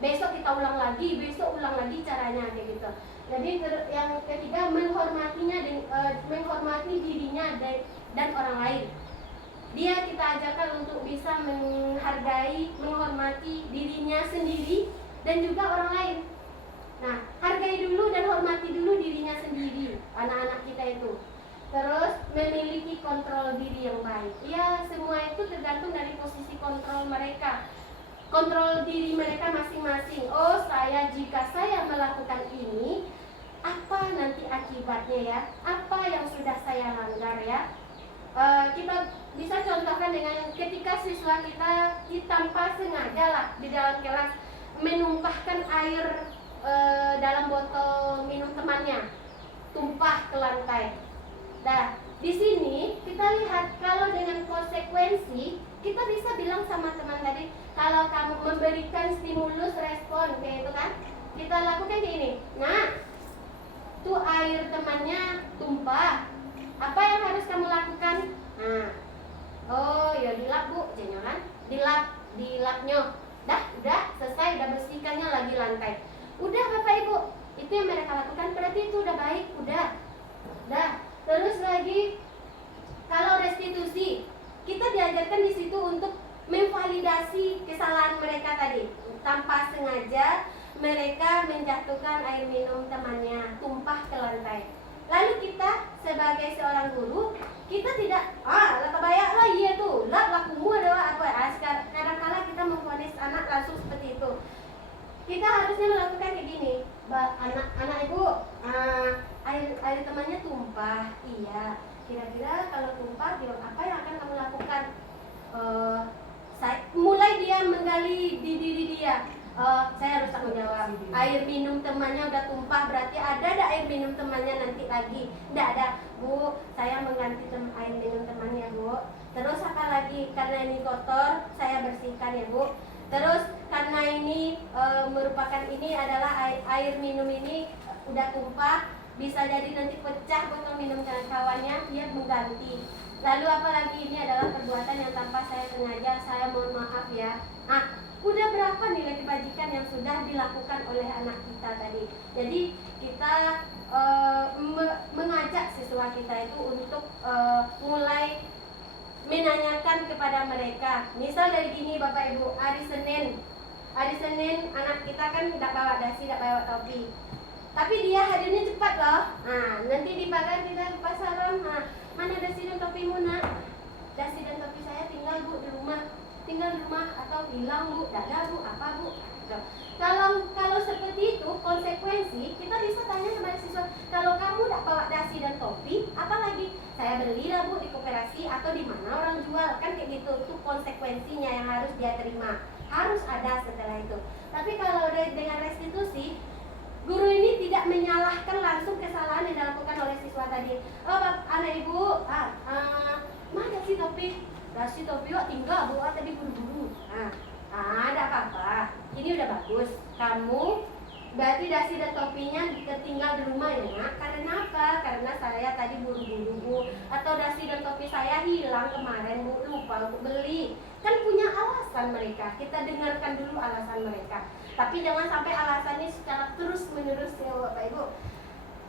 Besok kita ulang lagi, besok ulang lagi caranya kayak gitu. Jadi yang ketiga menghormati dirinya dan orang lain. Dia kita ajarkan untuk bisa menghargai, menghormati dirinya sendiri dan juga orang lain. Nah, hargai dulu dan hormati dulu dirinya sendiri, anak-anak kita itu. Terus memiliki kontrol diri yang baik. Ya, semua itu tergantung dari posisi kontrol mereka. Kontrol diri mereka masing-masing. Oh, jika saya melakukan ini, apa nanti akibatnya ya? Apa yang sudah saya langgar ya? Kita bisa contohkan dengan ketika siswa kita tanpa sengaja lah di dalam kelas menumpahkan air dalam botol minum temannya, tumpah ke lantai. Nah, di sini kita lihat kalau dengan konsekuensi kita bisa bilang sama teman tadi, kalau kamu memberikan stimulus respon kayak itu kan, kita lakukan kayak ini. Nah, tuh air temannya tumpah. Apa yang harus kamu lakukan? Nah, oh ya dilap bu, jangan dilapnya. Udah selesai, udah bersihkannya lagi lantai. Udah bapak ibu, itu yang mereka lakukan, berarti itu udah baik, udah. Terus lagi, kalau restitusi, kita diajarkan di situ untuk memvalidasi kesalahan mereka tadi. Tanpa sengaja mereka menjatuhkan air minum temannya, tumpah ke lantai. Lalu kita sebagai seorang guru, kita tidak kebayang lah iya tuh, lakumu adalah apa? Kadang-kadang kita memvonis anak langsung seperti itu. Kita harusnya melakukan kayak gini, anak ibu, air temannya tumpah, iya. Kira-kira kalau tumpah, apa yang akan kamu lakukan? Mulai dia menggali di diri dia. Saya harus tanggung jawab. Air minum temannya udah tumpah, berarti ada air minum temannya nanti lagi? Tidak ada, bu. Saya mengganti air minum temannya, bu. Terus apa lagi? Karena ini kotor, saya bersihkan ya, bu. Terus karena ini merupakan ini adalah air minum ini udah tumpah, bisa jadi nanti pecah botol minum kawannya, dia mengganti. Lalu apa lagi? Ini adalah perbuatan yang tanpa saya sengaja, saya mohon maaf ya. Udah berapa nilai kebajikan yang sudah dilakukan oleh anak kita tadi. Jadi kita mengajak siswa kita itu untuk mulai menanyakan kepada mereka. Misal dari gini Bapak Ibu, hari Senin anak kita kan tidak bawa dasi, tidak bawa topi. Tapi dia hadirnya cepat loh. Nanti dipakai kita ke pasaran. Mana dasi dan topimu nak? Dasi dan topi saya tinggal bu di rumah. Atau hilang bu, tidak ada bu, apa bu? Kalau seperti itu konsekuensi, kita bisa tanya kepada siswa, kalau kamu tidak bawa dasi dan topi, apa lagi? Saya beli lah bu di koperasi atau di mana orang jual, kan kayak gitu. Itu konsekuensinya yang harus dia terima, harus ada setelah itu. Tapi kalau dengan restitusi, guru ini tidak menyalahkan langsung kesalahan yang dilakukan oleh siswa tadi. Anak ibu, mana sih topi? Dasi topi wak tinggal bu, tadi buru-buru. Ada apa-apa. Ini udah bagus. Kamu berarti dasi dan topinya ketinggal di rumah ya nak. Karena apa? Karena saya tadi buru-buru bu. Atau dasi dan topi saya hilang kemarin bu, lupa untuk beli. Kan punya alasan mereka. Kita dengarkan dulu alasan mereka. Tapi jangan sampai alasannya secara terus-menerus ya Bapak Ibu.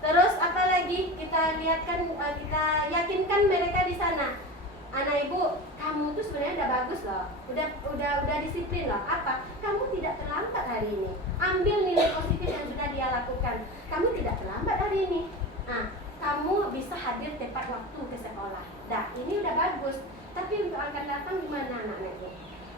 Terus apa lagi? Kita lihatkan, kita yakinkan mereka di sana. Anak ibu, kamu tuh sebenarnya udah bagus loh, udah disiplin loh. Apa? Kamu tidak terlambat hari ini. Ambil nilai positif yang sudah dia lakukan. Kamu tidak terlambat hari ini. Kamu bisa hadir tepat waktu ke sekolah. Ini udah bagus. Tapi untuk akan datang gimana anak-anak itu?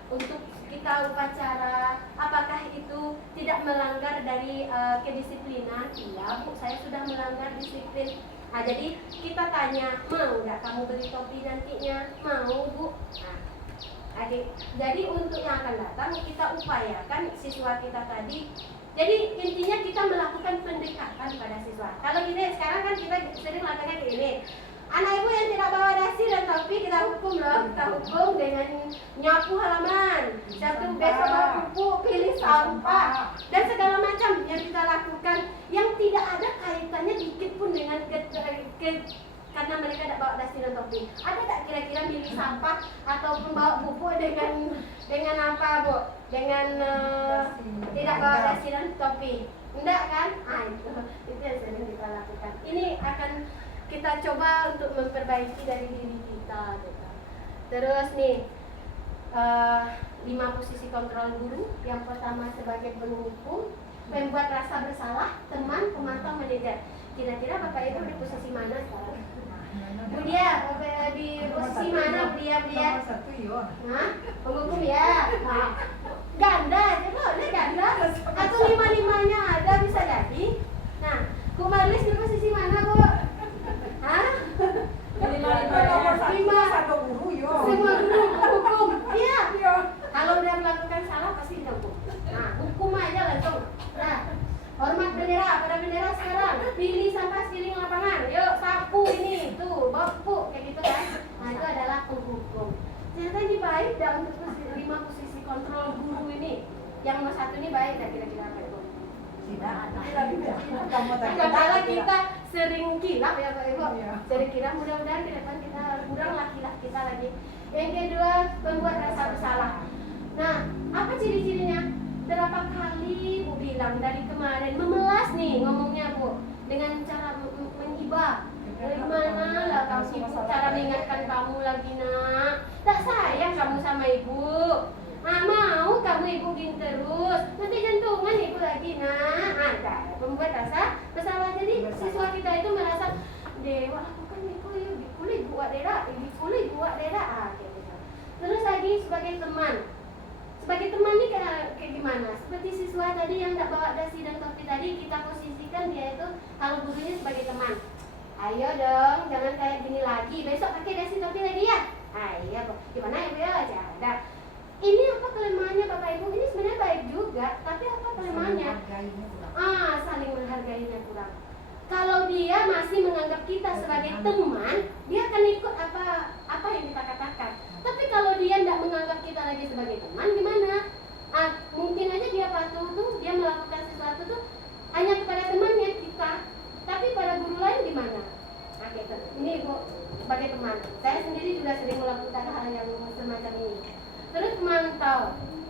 Untuk kita upacara, apakah itu tidak melanggar dari dari kedisiplinan, iya Bu, saya sudah melanggar disiplin. Nah, jadi kita tanya, mau nggak kamu beli topi nantinya? Mau Bu. Nah, jadi untuk yang akan datang kita upayakan siswa kita tadi. Jadi intinya kita melakukan pendekatan pada siswa. Kalau ini sekarang kan kita sering lakukan ini. Anak ibu yang tidak bawa dasi dan topi kita hukum loh. Kita hukum dengan nyapu halaman, satu besok bawa pupuk, pilih sampah, dan segala macam yang kita lakukan yang tidak ada kaitannya dikit pun dengan karena mereka tidak bawa dasi dan topi. Ada tak kira-kira milih sampah ataupun bawa pupuk dengan apa Bu? Dengan tidak bawa dasi dan topi? Enggak kan? Itu yang sering kita lakukan. Ini akan kita coba untuk memperbaiki dari diri kita gitu. Terus nih 5 posisi kontrol guru. Yang pertama sebagai penghukum, membuat rasa bersalah, teman, pemantau, manajer. Kira-kira Bapak Ibu di posisi mana sekarang? Bu Dia, di posisi mana Bu Dia? Nomor 1 yo. Hah? Penghukum ya? Nah, ganda, boleh ganda. Atau 5-5-nya ada bisa jadi. Nah, Bu Marlis di posisi mana Bu? Hah? Nomor 1 guru yo. Semua guru hukum. Iya. Yo. Kalau udah melakukan salah pasti dihukum. Nah, hukum aja langsung. Nah, hormat bendera, pada bendera sekarang. Pilih sampah sekeliling lapangan. Yuk, sapu ini, tuh, bapuk kayak gitu kan. Nah, itu adalah penghukum. Ternyata ini baik dah untuk 5 posisi kontrol guru ini. Yang nomor 1 ini baik dah kira-kira apa itu? Kadang-kadang kita sering kilap ya Pak Ibu. Sering kilap, mudah-mudahan ke depan kita kurang kilap kita lagi. Yang kedua, membuat rasa bersalah. Nah, apa ciri-cirinya? Berapa kali Bu bilang dari kemarin memelas nih ngomongnya Bu dengan cara menghibah. Dari mana lah kamu Ibu cara mengingatkan kamu lagi nak? Tak sayang kamu sama Ibu. Ah, mau kamu Ibu gini terus, nanti jantungan Ibu lagi nak. Ada membuat rasa bersalah. Jadi siswa kita itu merasa dewa lakukan Ibu boleh buat daerah, boleh buat daerah. Kayak gitu. Terus lagi sebagai teman. Sebagai teman nih kayak gimana? Seperti siswa tadi yang tak bawa dasi dan topi tadi, kita posisikan dia itu kalau gurunya sebagai teman. Ayo dong, jangan kayak gini lagi. Besok pakai dasi topi lagi ya. Ayo, gimana ya Bu ya? Ada. Ini apa kelemahannya Bapak Ibu? Ini sebenarnya baik juga, tapi apa kelemahannya? Saling menghargainya kurang. Kalau dia masih menganggap kita sebagai teman, dia akan ikut apa yang kita katakan. Tapi kalau dia tidak menganggap kita lagi sebagai teman, gimana? Mungkin aja dia patuh tuh, dia melakukan sesuatu tuh hanya kepada temannya kita, tapi pada guru lain gimana? Nah, gitu. Ini Bu, sebagai teman, saya sendiri juga sering melakukan hal yang semacam ini. Terus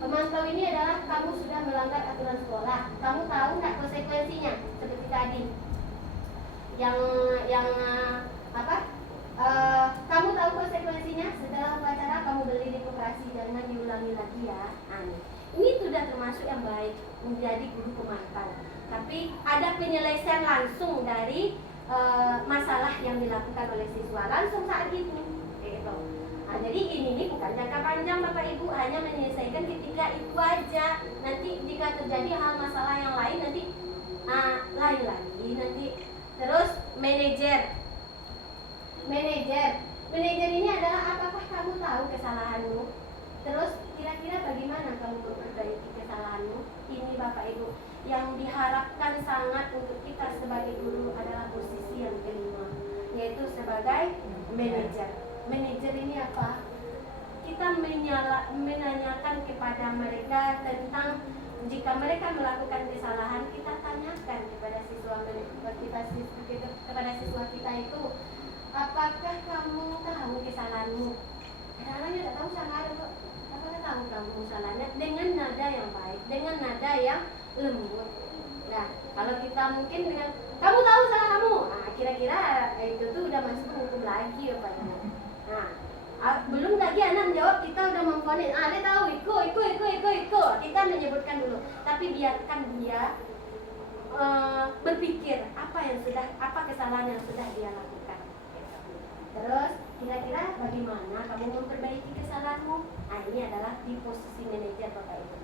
pemantau ini adalah kamu sudah melanggar aturan sekolah, kamu tahu nggak konsekuensinya? Seperti tadi, yang apa? Kamu tahu konsekuensinya setelah upacara kamu berdiri di koperasi, jangan diulangi lagi ya. Ini sudah termasuk yang baik menjadi guru pemantau. Tapi ada penyelesaian langsung dari masalah yang dilakukan oleh siswa langsung saat itu. Gitu. Jadi ini bukan jangka panjang Bapak Ibu, hanya menyelesaikan ketika itu aja. Nanti jika terjadi hal masalah yang lain nanti lain lagi nanti. Terus Manajer ini adalah apakah kamu tahu kesalahanmu? Terus kira-kira bagaimana kamu memperbaiki kesalahanmu? Ini Bapak Ibu yang diharapkan sangat untuk kita sebagai guru adalah posisi yang kelima, yaitu sebagai manajer. Manajer ini apa? Kita menanyakan kepada mereka tentang jika mereka melakukan kesalahan, kita tanyakan kepada siswa kita itu, apakah kamu tahu kesalahanmu? Kadang-kadang tidak tahu sama ada kok. Apakah kamu kesalahannya dengan nada yang baik, dengan nada yang lembut. Nah, kalau kita mungkin dengan kamu tahu salah kamu, kira-kira itu tuh udah masuk hukum lagi rupanya. Belum lagi anak menjawab, kita udah memponis. Dia tahu, ikut. Kita menyebutkan dulu, tapi biarkan dia berpikir apa kesalahan yang sudah dia lakukan. Terus kira-kira bagaimana kamu memperbaiki kesalahanmu? Ini adalah di posisi manajer Bapak Ibu.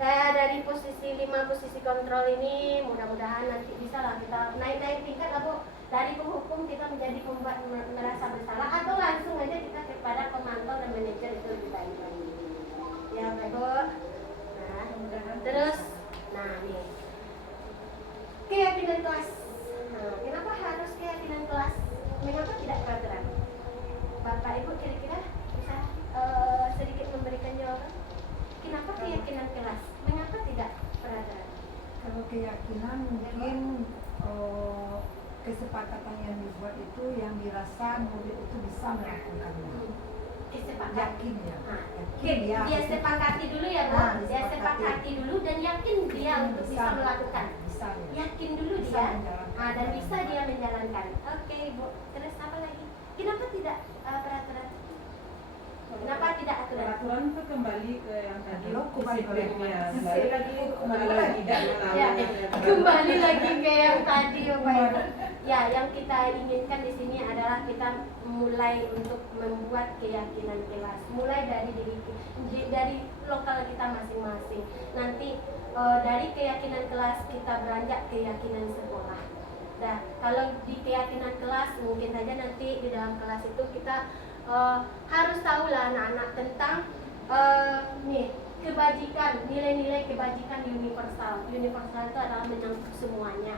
dari posisi 5 posisi kontrol ini mudah-mudahan nanti bisa lah kita naik tingkat lah Bu. Dari penghukum kita menjadi pembuat merasa bersalah atau langsung aja kita kepada pemantau dan manajer itu lebih baik lagi. Ya Bapak Bu. Nah, terus, nih keyakinan kelas. Nah, kenapa harus keyakinan kelas? Mengapa tidak peraturan? Bapak Ibu kira-kira bisa sedikit memberikan jawaban? Kenapa keyakinan kelas? Mengapa tidak peraturan? Kalau keyakinan mungkin kesepakatan yang dibuat itu yang dirasa murid itu bisa melakukannya. Kesepakatan. Yakin ya. Oke, dia sepakati dulu ya Bu. Dia sepakati dulu dan yakin dia untuk bisa melakukan. Bisa ya. Yakin dulu Bisa dia. menjalankan. Dan bisa dia menjalankan. Oke Bu. Terus apa lagi? Kenapa tidak peraturan? Kenapa tidak aturan? Peraturan itu kembali ke yang tadi Kembali ke disiplinnya. yang Kembali lagi tidak Ya, kembali lagi ke yang tadi Bapak Ibu. Ya, yang kita inginkan di sini adalah kita mulai untuk membuat keyakinan kelas, mulai dari dari lokal kita masing-masing. Nanti dari keyakinan kelas kita beranjak keyakinan sekolah. Nah, kalau di keyakinan kelas mungkin saja nanti di dalam kelas itu kita harus tahulah anak-anak tentang kebajikan, nilai-nilai kebajikan universal. Universal itu adalah menyangkut semuanya.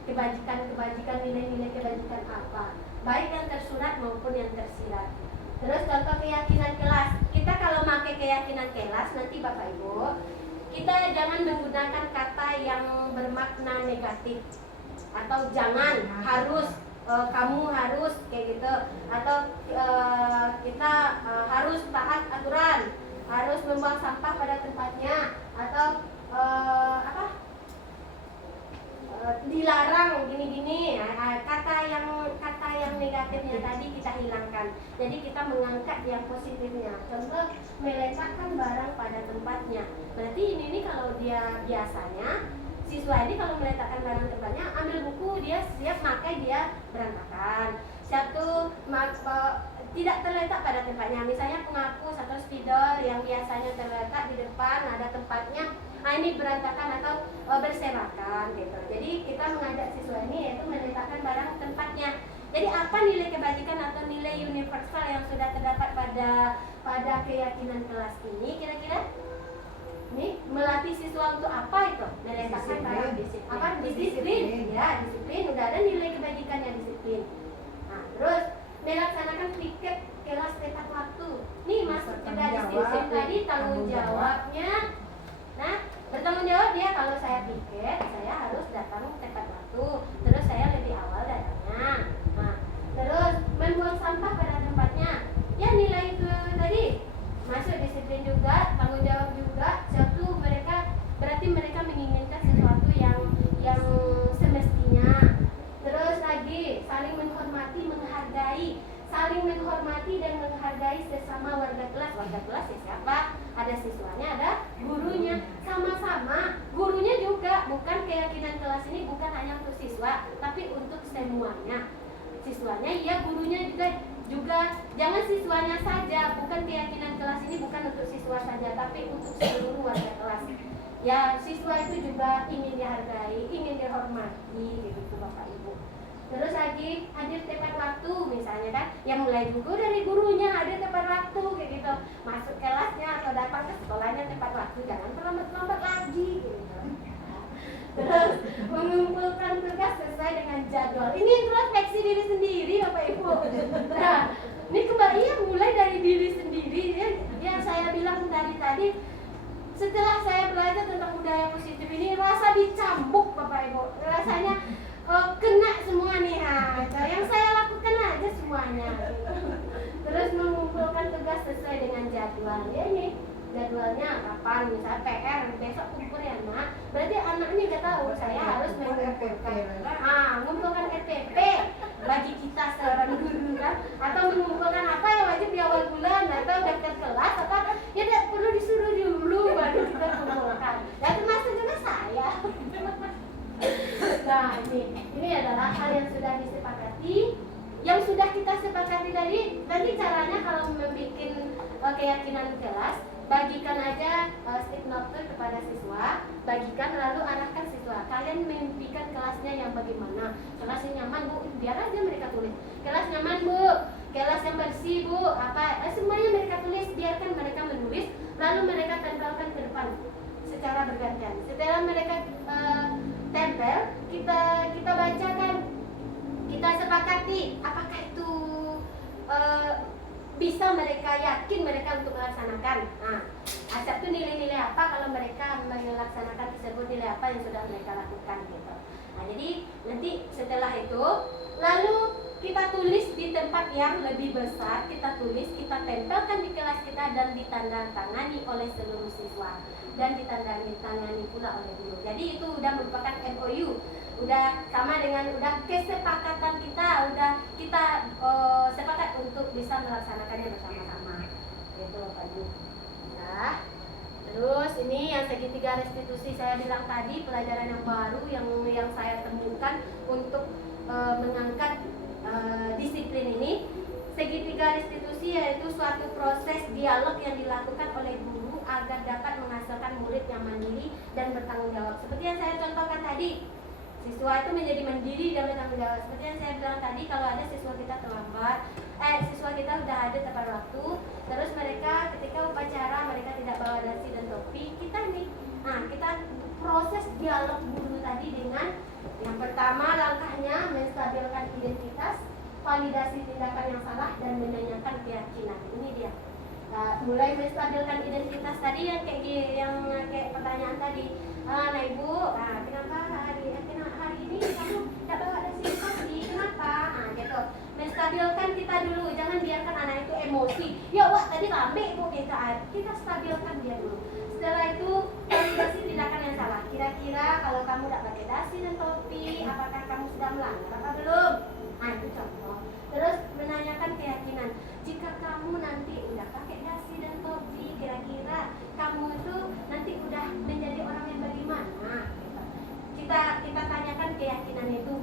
Kebajikan, nilai-nilai kebajikan apa? Baik yang tersurat maupun yang tersirat. Terus contoh keyakinan kelas. Kita kalau pakai keyakinan kelas nanti Bapak Ibu, kita jangan menggunakan kata yang bermakna negatif. Atau jangan, harus, kamu harus kayak gitu, atau kita harus taat aturan, harus membuang sampah pada tempatnya, atau dilarang gini-gini. Kata yang negatifnya tadi kita hilangkan. Jadi kita mengangkat yang positifnya. Contoh meletakkan barang pada tempatnya. Berarti ini kalau dia biasanya siswa ini kalau meletakkan barang tempatnya, ambil buku dia siap pakai, dia berantakan. Satu tidak terletak pada tempatnya. Misalnya penghapus atau spidol yang biasanya terletak di depan ada tempatnya, ini berantakan atau berserakan gitu. Jadi kita mengajak siswa ini yaitu meletakkan barang tempatnya. Jadi apa nilai kebajikan atau nilai universal yang sudah terdapat pada keyakinan kelas ini kira-kira? Nih, melatih siswa untuk apa itu? Meletakkan barang disiplin. Ya, disiplin. Udah ada nilai kebajikannya, disiplin. Nah, terus melaksanakan piket kelas tepat waktu. Nih masuk ke disiplin tadi tanggung jawabnya. Nah, bertanggung jawab dia kalau saya piket, saya harus datang tepat waktu. Terus saya lebih awal datangnya. Nah, terus membuang sampah pada tempatnya. Ya nilai itu tadi masuk disiplin juga, tanggung jawab juga. Satu berarti mereka menginginkan sesuatu yang semestinya. Terus lagi saling menghormati, dan menghargai sesama warga kelas. Warga kelas ya siapa? Ada siswanya, ada gurunya. Sama-sama gurunya juga, bukan keyakinan kelas ini bukan hanya untuk siswa, tapi untuk semuanya. Siswanya iya, gurunya juga jangan siswanya saja, bukan keyakinan kelas ini bukan untuk siswa saja, tapi untuk seluruh warga kelas. Ya, siswa itu juga ingin dihargai, ingin dihormati gitu Bapak Ibu. Terus lagi hadir tepat waktu misalnya kan, yang mulai juga dari gurunya hadir tepat waktu kayak gitu, masuk kelasnya atau datang ke sekolahnya tepat waktu, jangan terlambat-lambat lagi gitu. Terus mengumpulkan tugas sesuai dengan jadwal. Ini introspeksi diri sendiri Bapak Ibu. Nah, ini kembali mulai dari diri sendiri ya. Yang saya bilang dari tadi, setelah saya belajar tentang budaya positif ini, rasa dicambuk Bapak Ibu. Rasanya kena semua nih. Yang saya lakukan aja semuanya. Terus mengumpulkan tugas sesuai dengan jadwal. Ya ini jadwalnya kapan, misalnya PR besok kumpul ya nak, berarti anaknya udah tahu saya harus mengumpulkan RPP bagi kita seorang guru kan, atau mengumpulkan apa yang wajib di awal bulan, atau daftar kelas, atau ya tidak perlu disuruh dulu baru kita kumpulkan. Dan termasuk juga saya. Nah ini adalah hal yang sudah disepakati, yang sudah kita sepakati tadi. Nanti caranya kalau membuat keyakinan kelas, bagikan aja stick note kepada siswa, bagikan lalu arahkan siswa. Kalian mimpikan kelasnya yang bagaimana? Kelas yang nyaman Bu, biar aja mereka tulis. Kelas nyaman Bu, kelas yang bersih Bu, apa semuanya mereka tulis, biarkan mereka menulis, lalu mereka tempelkan ke depan secara bergantian. Setelah mereka tempel, kita bacakan, kita sepakati apakah itu bisa mereka yakin mereka untuk melaksanakan. Nah, asap itu nilai-nilai apa kalau mereka melaksanakan tersebut, nilai apa yang sudah mereka lakukan gitu. Nah, jadi nanti setelah itu lalu kita tulis di tempat yang lebih besar, kita tulis, kita tempelkan di kelas kita dan ditandatangani oleh seluruh siswa dan ditandani pula oleh guru. Jadi itu udah merupakan MOU, udah sama dengan udah kesepakatan kita, udah kita sepakat untuk bisa melaksanakannya bersama-sama. Gitu Pak Ibu. Nah, terus ini yang segitiga restitusi saya bilang tadi, pelajaran yang baru yang saya temukan untuk mengangkat disiplin ini. Segitiga restitusi yaitu suatu proses dialog yang dilakukan oleh guru agar dapat menghasilkan murid yang mandiri dan bertanggung jawab. Seperti yang saya contohkan tadi, siswa itu menjadi mandiri dan bertanggung jawab. Seperti yang saya bilang tadi, kalau ada siswa kita terlambat, siswa kita udah ada tepat waktu, terus mereka ketika upacara mereka tidak bawa dasi dan topi, kita proses dialog guru tadi dengan yang pertama langkahnya menstabilkan identitas, validasi tindakan yang salah dan menanyakan keyakinan. Ini dia. Mulai menstabilkan identitas tadi yang kayak pertanyaan tadi. Nah Ibu, kenapa hari ini kamu tidak bawa dasi topi? Kenapa? Nah gitu. Menstabilkan kita dulu, jangan biarkan anak itu emosi. Ya Wak, tadi rame Bu kita stabilkan dia dulu. Setelah itu validasi tindakan yang salah. Kira-kira kalau kamu tidak pakai dasi dan topi, apakah kamu sudah melanggar apa belum? Nah itu contoh. Terus menanyakan keyakinan. Jika kamu nanti udah pakai dasi dan topi, kira-kira kamu itu nanti udah menjadi orang yang bagaimana? Kita tanyakan keyakinan itu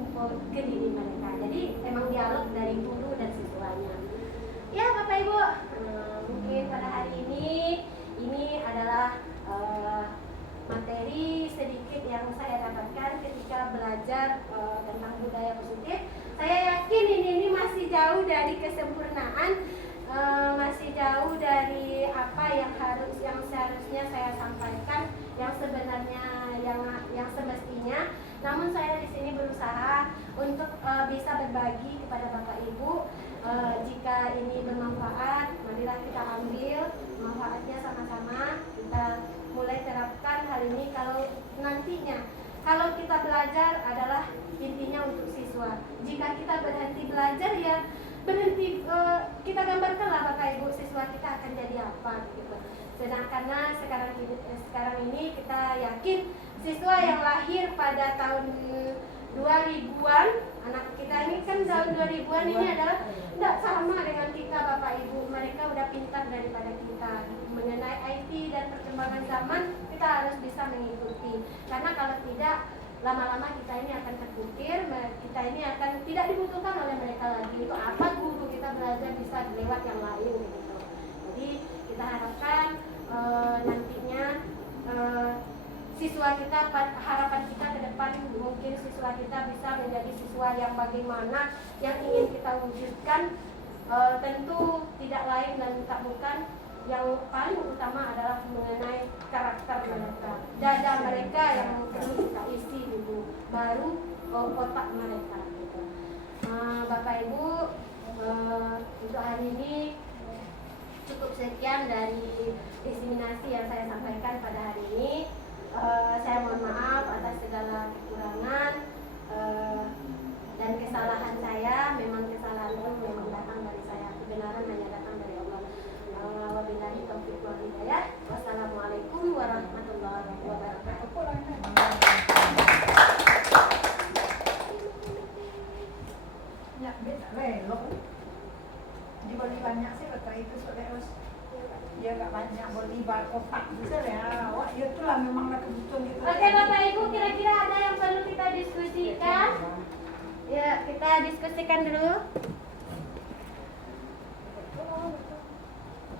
ke diri mereka. Jadi emang dialog dari guru dan siswanya. Ya Bapak Ibu, mungkin pada hari ini adalah materi sedikit yang saya dapatkan ketika belajar tentang budaya positif. Saya yakin ini masih jauh dari kesempurnaan, masih jauh dari apa yang seharusnya saya sampaikan, yang sebenarnya yang semestinya. Namun saya di sini berusaha untuk bisa berbagi kepada Bapak Ibu. Jika ini bermanfaat, marilah kita ambil manfaatnya sama-sama. Kita mulai terapkan hal ini. Kalau nantinya kalau kita belajar adalah intinya untuk siswa. Jika kita berhenti belajar ya berhenti, kita gambarkanlah Bapak Ibu siswa kita akan jadi apa gitu. Karena sekarang ini kita yakin siswa yang lahir pada tahun 2000-an, anak kita ini kan tahun 2000-an ini adalah tidak sama dengan kita Bapak Ibu. Mereka udah pintar daripada kita mengenai IT dan perkembangan zaman. Kita harus bisa mengikuti, karena kalau tidak lama-lama kita ini akan terpikir, kita ini akan tidak dibutuhkan oleh mereka lagi. Itu apa guru kita belajar bisa lewat yang lain gitu. Jadi kita harapkan nantinya siswa kita, harapan kita ke depan mungkin siswa kita bisa menjadi siswa yang bagaimana yang ingin kita wujudkan. Tentu tidak lain dan tak bukan, yang paling utama adalah mengenai karakter mereka, dada mereka yang perlu kita isi dulu, baru otak mereka gitu. Bapak Ibu, untuk hari ini cukup sekian dari diseminasi yang saya sampaikan pada hari ini. Saya mohon maaf atas segala kekurangan dan kesalahan saya. Memang kesalahan itu memang datang dari saya, kebenaran hanya datang dari Allah. Wabillahi taufiq wal hidayah. Wassalamualaikum warahmatullahi wabarakatuh. Ya, beda relok. Dibeli banyak sih kata itu saudara. Ya nggak banyak beli bar kotak besar ya. Wah, itulah memang kebutuhan gitu. Oke Bapak Ibu, kira-kira ada yang perlu kita diskusikan? Ya, kita diskusikan dulu.